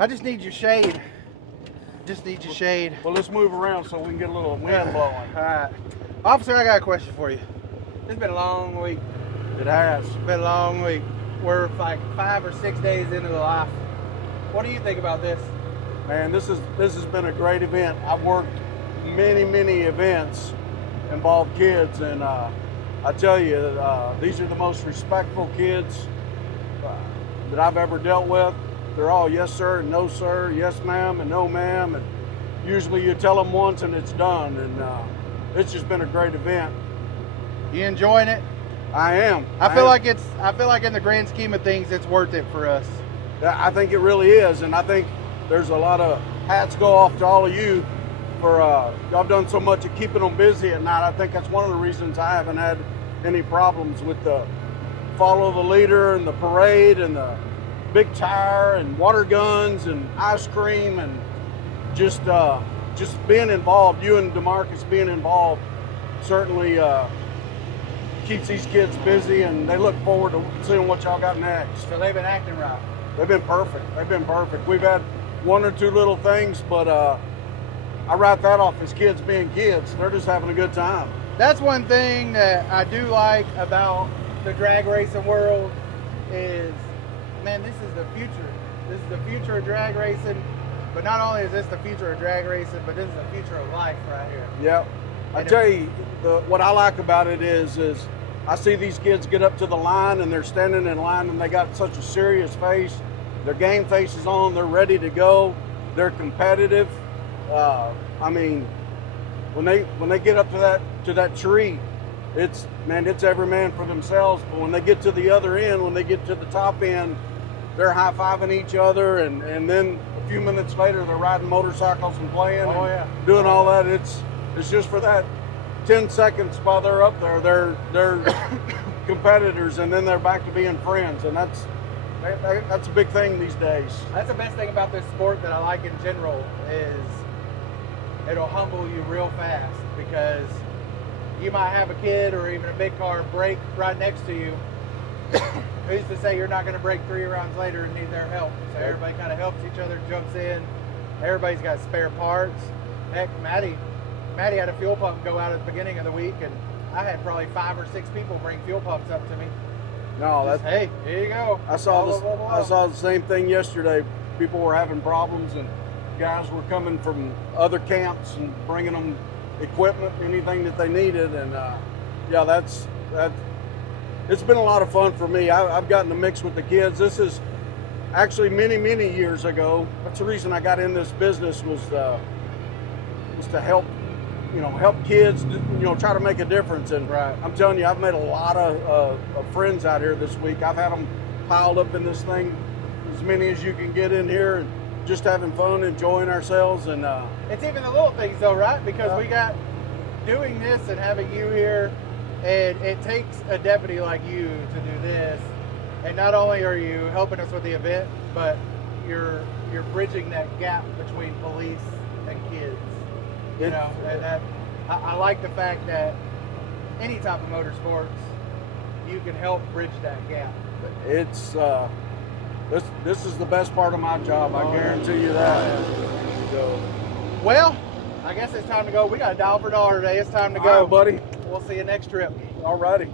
I just need your shade. Just need your shade. Well, let's move around so we can get a little wind blowing. All right. Officer, I got a question for you. It's been a long week. It has. It's been a long week. We're like 5 or 6 days into the life. What do you think about this? Man, this has been a great event. I've worked many events involved kids, and I tell you, these are the most respectful kids that I've ever dealt with. They're all yes sir and no sir, yes ma'am and no ma'am, and usually you tell them once and it's done. And it's just been a great event. You enjoying it? I am. I feel like in the grand scheme of things, it's worth it for us. I think it really is, and I think there's a lot of hats go off to all of you for y'all done so much of keeping them busy at night. I think that's one of the reasons I haven't had any problems with the follow the leader and the parade and the big tire and water guns and ice cream and just being involved. You and DeMarcus being involved certainly keeps these kids busy, and they look forward to seeing what y'all got next. So they've been acting right. They've been perfect. They've been perfect. We've had one or two little things, but I write that off as kids being kids. They're just having a good time. That's one thing that I do like about the drag racing world is, man, this is the future. This is the future of drag racing. But not only is this the future of drag racing, but this is the future of life right here. Yep. I tell you, what I like about it is I see these kids get up to the line and they're standing in line and they got such a serious face. Their game face is on. They're ready to go. They're competitive. I mean, when they get up to that tree, it's every man for themselves. But when they get to the other end, when they get to the top end, they're high-fiving each other, and then a few minutes later they're riding motorcycles and playing doing all that. It's just for that 10 seconds while they're up there, they're competitors, and then they're back to being friends, and that's a big thing these days. That's the best thing about this sport that I like in general is it'll humble you real fast, because you might have a kid or even a big car break right next to you. Who's to say you're not going to break 3 rounds later and need their help? So everybody kind of helps each other, jumps in. Everybody's got spare parts. Heck, Maddie had a fuel pump go out at the beginning of the week, and I had probably 5 or 6 people bring fuel pumps up to me. No, that's, hey, here you go. I saw the same thing yesterday. People were having problems, and guys were coming from other camps and bringing them equipment, anything that they needed, and it's been a lot of fun for me. I've gotten to mix with the kids. This is actually many years ago. That's the reason I got in this business was to help kids, try to make a difference. And I'm telling you, I've made a lot of friends out here this week. I've had them piled up in this thing, as many as you can get in here, and just having fun, enjoying ourselves. And it's even the little things though, right? Because we got doing this and having you here, and it takes a deputy like you to do this. And not only are you helping us with the event, but you're bridging that gap between police and kids. And that I like the fact that any type of motorsports, you can help bridge that gap. It's this is the best part of my job. I guarantee you that. So, well, I guess it's time to go. We got a $1 for $1 today. It's time to go, right, buddy. We'll see you next trip. All righty.